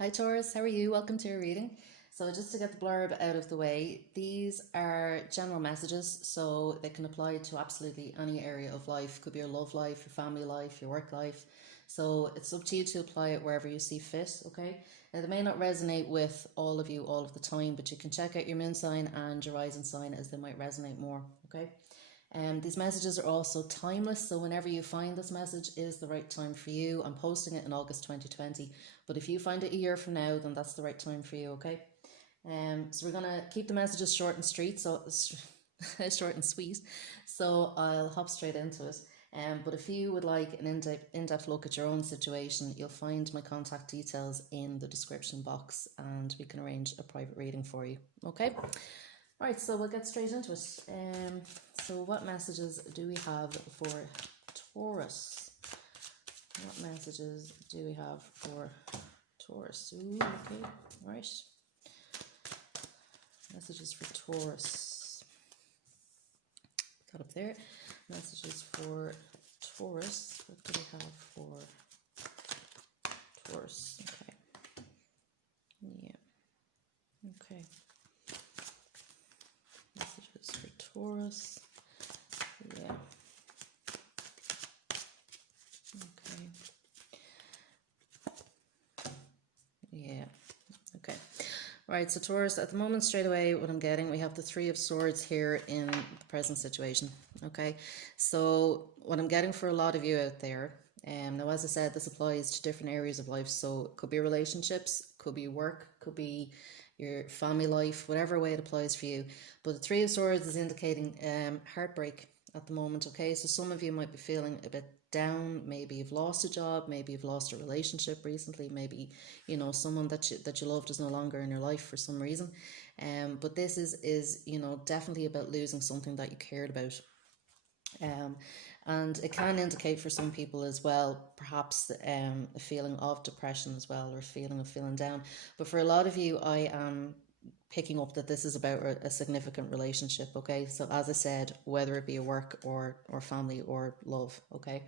Hi Taurus, how are you? Welcome to your reading. So just to get the blurb out of the way, these are general messages, so they can apply to absolutely any area of life. Could be your love life, your family life, your work life. So it's up to you to apply it wherever you see fit, okay? Now they may not resonate with all of you all of the time, but you can check out your moon sign and your rising sign as they might resonate more, okay? These messages are also timeless, so whenever you find this message is the right time for you. I'm posting it in August 2020, but if you find it a year from now, then that's the right time for you, okay? So we're gonna keep the messages short and sweet, so short and sweet. So I'll hop straight into it. But if you would like an in-depth look at your own situation, you'll find my contact details in the description box, and we can arrange a private reading for you. Okay. Right, so we'll get straight into it. So what messages do we have for Taurus? What messages do we have for Taurus? Ooh, okay, right. Messages for Taurus. Got up there. Messages for Taurus. What do we have for Taurus? Okay. Yeah. Okay. Messages for Taurus. Yeah. Okay. Yeah. Okay. Right, so Taurus, at the moment, straight away, what I'm getting, we have the Three of Swords here in the present situation, okay? So what I'm getting for a lot of you out there, now as I said, this applies to different areas of life, so it could be relationships, could be work, could be your family life, whatever way it applies for you. But the Three of Swords is indicating heartbreak at the moment, okay? So some of you might be feeling a bit down. Maybe you've lost a job, maybe you've lost a relationship recently, maybe someone that you loved is no longer in your life for some reason. But this is definitely about losing something that you cared about. And it can indicate for some people as well, perhaps a feeling of depression as well, or a feeling of feeling down. But for a lot of you, I am picking up that this is about a significant relationship, okay? So as I said, whether it be a work or family or love, okay?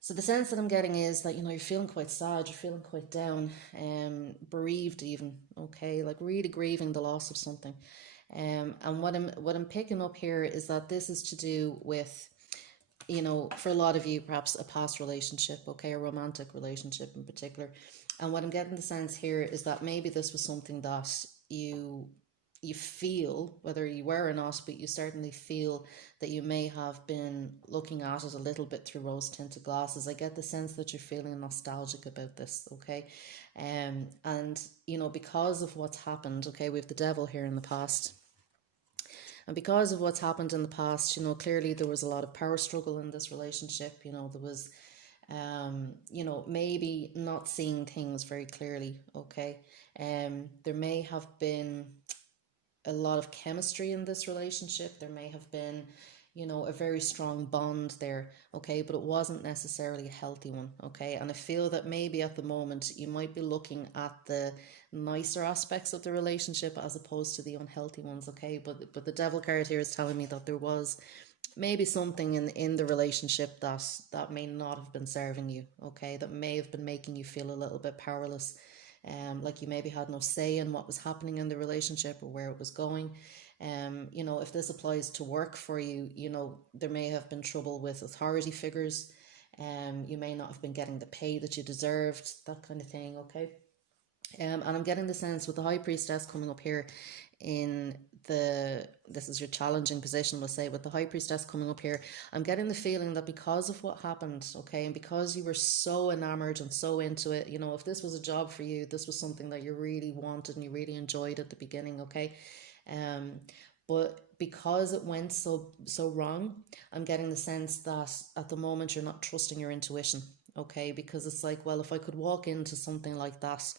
So the sense that I'm getting is that, you're feeling quite sad, you're feeling quite down, bereaved even, okay? Like really grieving the loss of something. And what I'm picking up here is that this is to do with, for a lot of you, perhaps a past relationship, okay, a romantic relationship in particular. And what I'm getting the sense here is that maybe this was something that you feel, whether you were or not, but you certainly feel that you may have been looking at it a little bit through rose-tinted glasses. I get the sense that you're feeling nostalgic about this, okay? And, because of what's happened, okay, we have the devil here in the past. And because of what's happened in the past, clearly there was a lot of power struggle in this relationship. There was, maybe not seeing things very clearly, okay? There may have been a lot of chemistry in this relationship. There may have been, a very strong bond there, okay? But it wasn't necessarily a healthy one, okay? And I feel that maybe at the moment you might be looking at the nicer aspects of the relationship as opposed to the unhealthy ones, okay? But the devil card here is telling me that there was maybe something in the relationship that may not have been serving you, okay? That may have been making you feel a little bit powerless. Like you maybe had no say in what was happening in the relationship or where it was going. If this applies to work for you, there may have been trouble with authority figures. You may not have been getting the pay that you deserved, that kind of thing, okay? And I'm getting the sense with the High Priestess coming up here this is your challenging position, we'll say, with the High Priestess coming up here, I'm getting the feeling that because of what happened, okay, and because you were so enamored and so into it, if this was a job for you, this was something that you really wanted and you really enjoyed at the beginning, okay, but because it went so wrong, I'm getting the sense that at the moment you're not trusting your intuition, okay, because it's like, well, if I could walk into something like that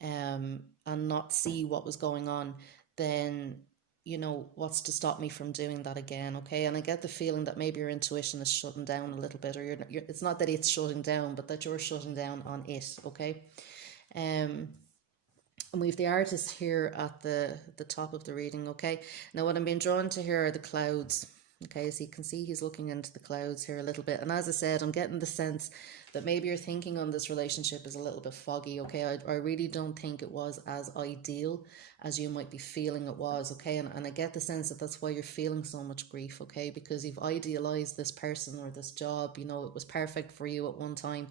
and not see what was going on, then what's to stop me from doing that again, okay? And I get the feeling that maybe your intuition is shutting down a little bit, or it's not that it's shutting down, but that you're shutting down on it, okay? And we have the artist here at the top of the reading, okay? Now what I'm being drawn to here are the clouds, okay? So you can see he's looking into the clouds here a little bit, and as I said, I'm getting the sense that maybe your thinking on this relationship is a little bit foggy, okay? I really don't think it was as ideal as you might be feeling it was, okay? And I get the sense that that's why you're feeling so much grief, okay? Because you've idealized this person or this job, you know, it was perfect for you at one time.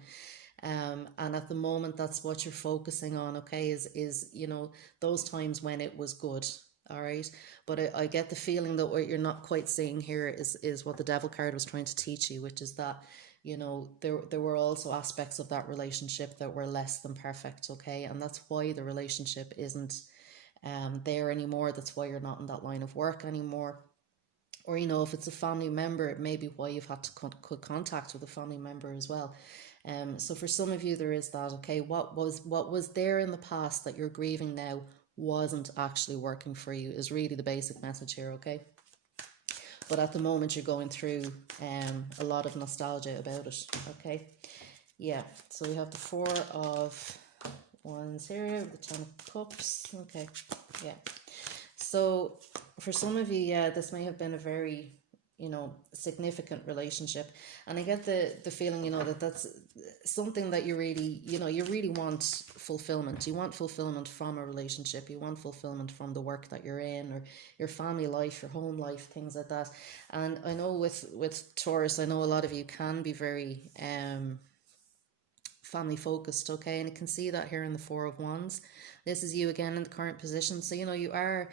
And at the moment, that's what you're focusing on, okay? Is you know, those times when it was good, all right? But I get the feeling that what you're not quite seeing here is what the devil card was trying to teach you, which is that, you know, there were also aspects of that relationship that were less than perfect, okay? And that's why the relationship isn't there anymore. That's why you're not in that line of work anymore. Or, you know, if it's a family member, it may be why you've had to cut contact with a family member as well. So for some of you, there is that, okay? What was there in the past that you're grieving now wasn't actually working for you is really the basic message here, okay? But at the moment, you're going through a lot of nostalgia about it, okay? Yeah, so we have the Four of Wands here, the Ten of Cups, okay, yeah. So for some of you, yeah, this may have been a very, you know, significant relationship. And I get the feeling, you know, that that's something that you really, you know, you really want fulfillment. You want fulfillment from a relationship. You want fulfillment from the work that you're in, or your family life, your home life, things like that. And I know with Taurus, I know a lot of you can be very family focused, okay? And I can see that here in the Four of Wands. This is you again in the current position. So, you know, you are,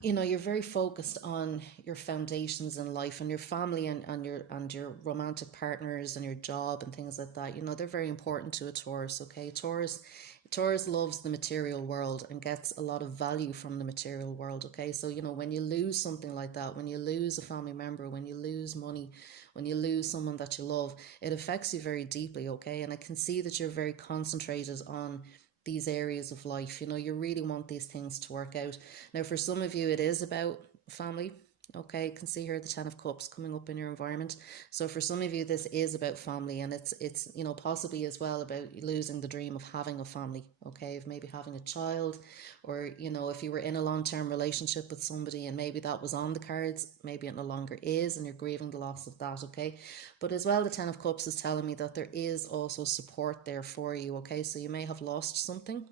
you know, you're very focused on your foundations in life and your family and your romantic partners and your job and things like that. You know, they're very important to a Taurus, okay? Taurus loves the material world and gets a lot of value from the material world, okay? So, you know, when you lose something like that, when you lose a family member, when you lose money, when you lose someone that you love, it affects you very deeply, okay? And I can see that you're very concentrated on these areas of life. You know, you really want these things to work out. Now, for some of you, it is about family. Okay, you can see here the Ten of Cups coming up in your environment. So for some of you, this is about family, and it's you know, possibly as well about losing the dream of having a family. Okay, of maybe having a child, or you know, if you were in a long-term relationship with somebody and maybe that was on the cards, maybe it no longer is, and you're grieving the loss of that. Okay, but as well, the Ten of Cups is telling me that there is also support there for you. Okay, so you may have lost something,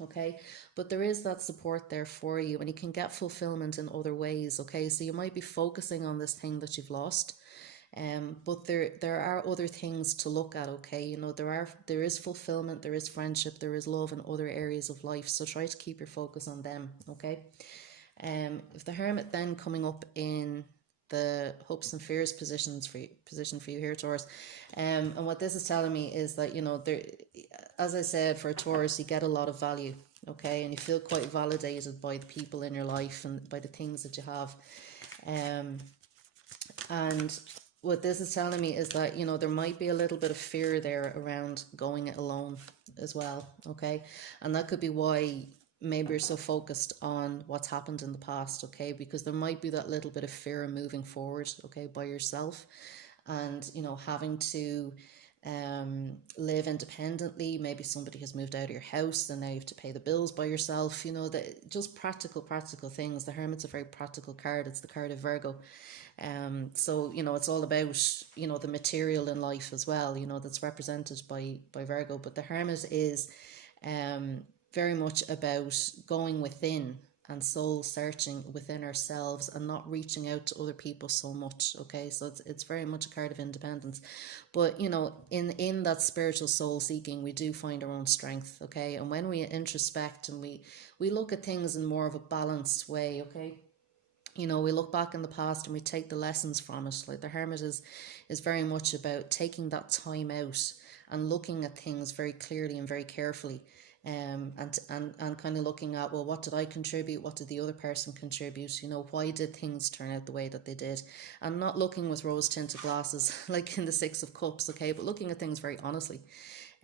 okay, but there is that support there for you, and you can get fulfillment in other ways. Okay, so you might be focusing on this thing that you've lost, but there are other things to look at. Okay, you know, there is fulfillment, there is friendship, there is love in other areas of life, so try to keep your focus on them. Okay, if the Hermit then coming up in the hopes and fears position for you here, Taurus, and what this is telling me is that, you know, there, as I said, for a Taurus, you get a lot of value, okay, and you feel quite validated by the people in your life and by the things that you have, and what this is telling me is that, you know, there might be a little bit of fear there around going it alone as well, okay, and that could be why maybe you're so focused on what's happened in the past, okay, because there might be that little bit of fear of moving forward, okay, by yourself, and, you know, having to live independently. Maybe somebody has moved out of your house and now you have to pay the bills by yourself, you know, that just practical things. The Hermit's a very practical card. It's the card of Virgo. So, you know, it's all about, you know, the material in life as well, you know, that's represented by Virgo. But the Hermit is very much about going within and soul searching within ourselves and not reaching out to other people so much. Okay, so it's very much a card of independence, but you know, in that spiritual soul seeking, we do find our own strength. Okay, and when we introspect and we look at things in more of a balanced way, okay, you know, we look back in the past and we take the lessons from it. Like the Hermit is very much about taking that time out and looking at things very clearly and very carefully, and kind of looking at, well, what did I contribute, what did the other person contribute, you know, why did things turn out the way that they did, and not looking with rose tinted glasses like in the Six of Cups, okay, but looking at things very honestly.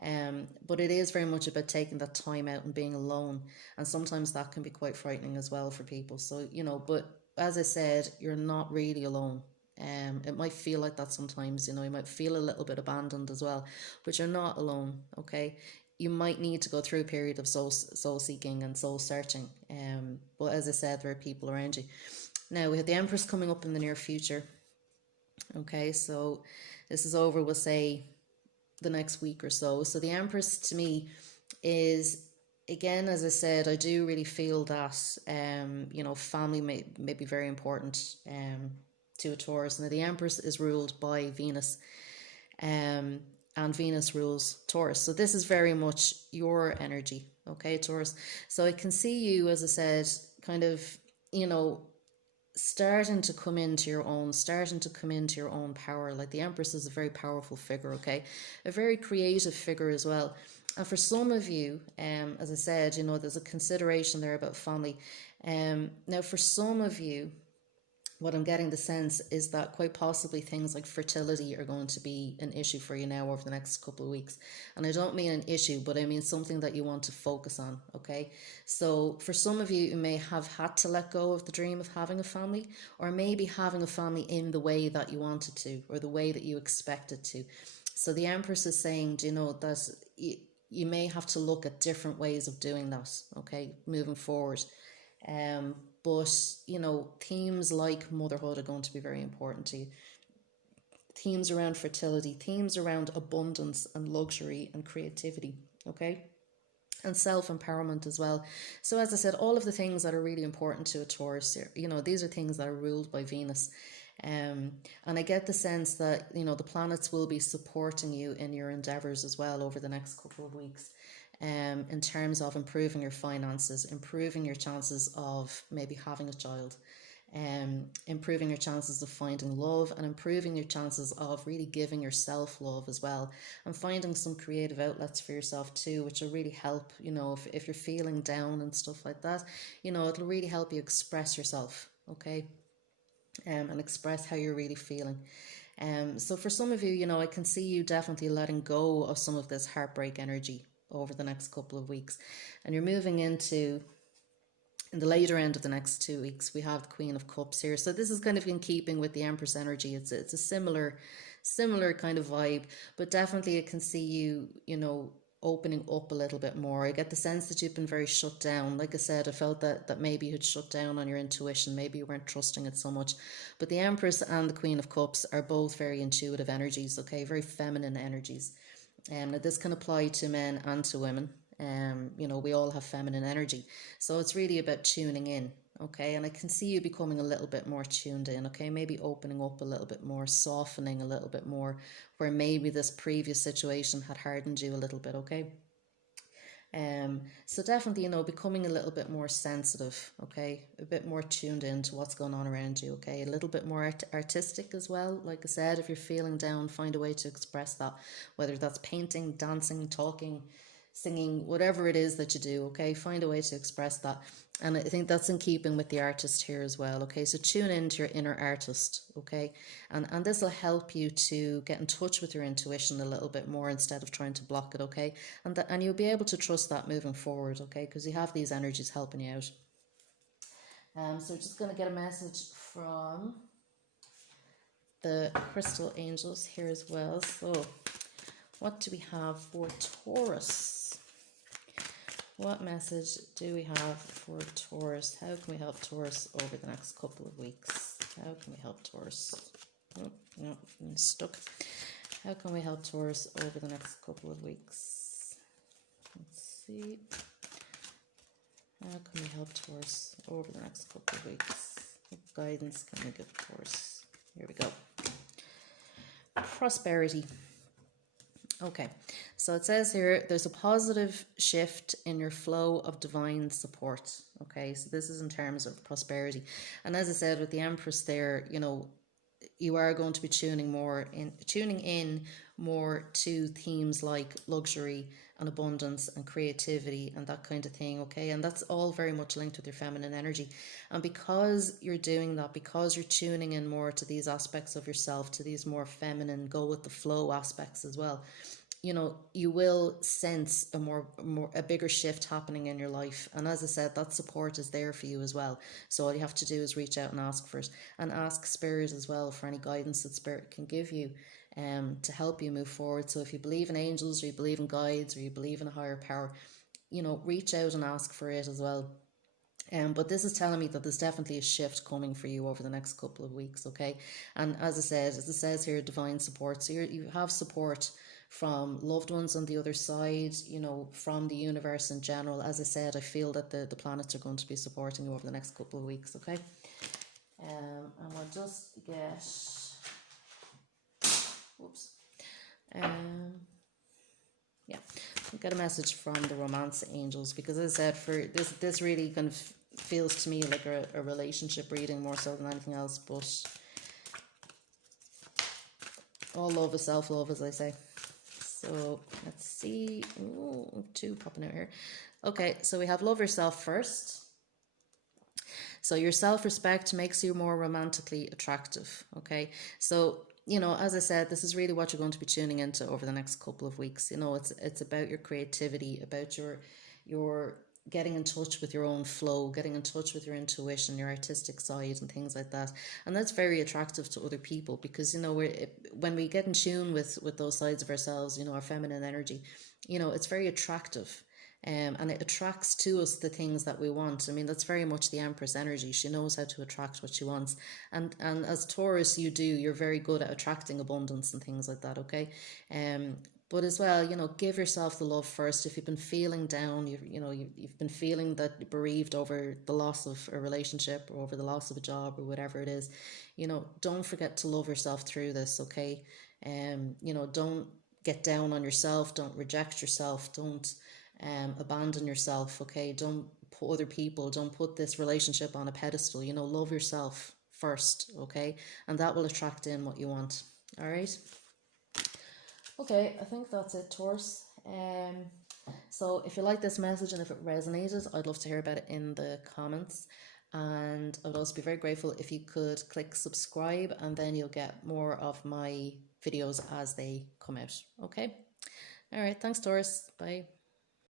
But it is very much about taking that time out and being alone, and sometimes that can be quite frightening as well for people. So, you know, but as I said, you're not really alone. It might feel like that sometimes, you know, you might feel a little bit abandoned as well, but you're not alone, okay? You might need to go through a period of soul seeking and soul searching. But as I said, there are people around you. Now, we have the Empress coming up in the near future. Okay, so this is over, we'll say, the next week or so. So the Empress to me is, again, as I said, I do really feel that family may be very important to a Taurus. Now the Empress is ruled by Venus, um, and Venus rules Taurus. So this is very much your energy, okay, Taurus. So I can see you, as I said, kind of, you know, starting to come into your own, starting to come into your own power. Like the Empress is a very powerful figure, okay, a very creative figure as well. And for some of you, as I said, you know, there's a consideration there about family. Now for some of you, what I'm getting the sense is that quite possibly things like fertility are going to be an issue for you now over the next couple of weeks. And I don't mean an issue, but I mean something that you want to focus on, okay? So for some of you, you may have had to let go of the dream of having a family, or maybe having a family in the way that you wanted to, or the way that you expected to. So the Empress is saying, do you know, that you may have to look at different ways of doing that, okay, moving forward. But, you know, themes like motherhood are going to be very important to you. Themes around fertility, themes around abundance and luxury and creativity, okay? And self-empowerment as well. So as I said, all of the things that are really important to a Taurus, you know, these are things that are ruled by Venus. And I get the sense that, you know, the planets will be supporting you in your endeavors as well over the next couple of weeks. In terms of improving your finances, improving your chances of maybe having a child, improving your chances of finding love, and improving your chances of really giving yourself love as well, and finding some creative outlets for yourself too, which will really help, you know, if you're feeling down and stuff like that, you know, it'll really help you express yourself, okay, and express how you're really feeling. So for some of you, you know, I can see you definitely letting go of some of this heartbreak energy over the next couple of weeks, and you're moving into, in the later end of the next 2 weeks, we have the Queen of Cups here. So this is kind of in keeping with the Empress energy. It's a similar kind of vibe, but definitely I can see you, you know, opening up a little bit more. I get the sense that you've been very shut down. Like I said, I felt that maybe you had shut down on your intuition. Maybe you weren't trusting it so much. But the Empress and the Queen of Cups are both very intuitive energies, okay, very feminine energies. Now this can apply to men and to women. You know, we all have feminine energy. So it's really about tuning in, okay? And I can see you becoming a little bit more tuned in, okay? Maybe opening up a little bit more, softening a little bit more, where maybe this previous situation had hardened you a little bit, okay? So definitely, you know, becoming a little bit more sensitive, okay, a bit more tuned in to what's going on around you, okay, a little bit more artistic as well. Like I said, if you're feeling down, find a way to express that, whether that's painting, dancing, talking, singing, whatever it is that you do, okay, find a way to express that. And I think that's in keeping with the artist here as well, okay? So tune into your inner artist, okay? And this will help you to get in touch with your intuition a little bit more instead of trying to block it, okay? And you'll be able to trust that moving forward, okay? Because you have these energies helping you out. So we're just going to get a message from the crystal angels here as well. So what do we have for Taurus? What message do we have for Taurus? How can we help Taurus over the next couple of weeks? How can we help Taurus? Oh, no, I'm stuck. How can we help Taurus over the next couple of weeks? Let's see. How can we help Taurus over the next couple of weeks? What guidance can we give Taurus? Here we go. Prosperity. Okay, so it says here, there's a positive shift in your flow of divine support. Okay, so this is in terms of prosperity. And as I said, with the Empress there, you know, you are going to be tuning in more to themes like luxury and abundance and creativity and that kind of thing, okay? And that's all very much linked with your feminine energy. And because you're doing that, because you're tuning in more to these aspects of yourself, to these more feminine, go with the flow aspects as well, you know, you will sense a bigger shift happening in your life. And as I said, that support is there for you as well. So all you have to do is reach out and ask for it, and ask Spirit as well for any guidance that Spirit can give you to help you move forward. So if you believe in angels, or you believe in guides, or you believe in a higher power, you know, reach out and ask for it as well. But this is telling me that there's definitely a shift coming for you over the next couple of weeks, okay? And as I said, as it says here, divine support. So you have support from loved ones on the other side, you know, from the universe in general. As I said, I feel that the planets are going to be supporting you over the next couple of weeks, okay? And we'll just get, whoops, yeah, we'll get a message from the romance angels, because as I said, for this really kind of feels to me like a relationship reading more so than anything else, but all love is self-love, as I say. So let's see. Ooh, two popping out here. Okay, so we have love yourself first. So your self-respect makes you more romantically attractive. Okay, so you know, as I said, this is really what you're going to be tuning into over the next couple of weeks. You know, it's about your creativity, about your getting in touch with your own flow, getting in touch with your intuition, your artistic side, and things like that. And that's very attractive to other people, because you know, when we get in tune with those sides of ourselves, you know, our feminine energy, you know, it's very attractive. And it attracts to us the things that we want. I mean, that's very much the Empress energy. She knows how to attract what she wants. And as Taurus, you're very good at attracting abundance and things like that, okay? But as well, you know, give yourself the love first. If you've been feeling down, you've been feeling that bereaved over the loss of a relationship or over the loss of a job or whatever it is, you know, don't forget to love yourself through this, okay? You know, don't get down on yourself. Don't reject yourself. Don't abandon yourself, okay? Don't put other people, don't put this relationship on a pedestal. You know, love yourself first, okay? And that will attract in what you want. All right. Okay, I think that's it, Taurus. So if you like this message and if it resonated, I'd love to hear about it in the comments. And I would also be very grateful if you could click subscribe, and then you'll get more of my videos as they come out. Okay. All right. Thanks, Taurus. Bye.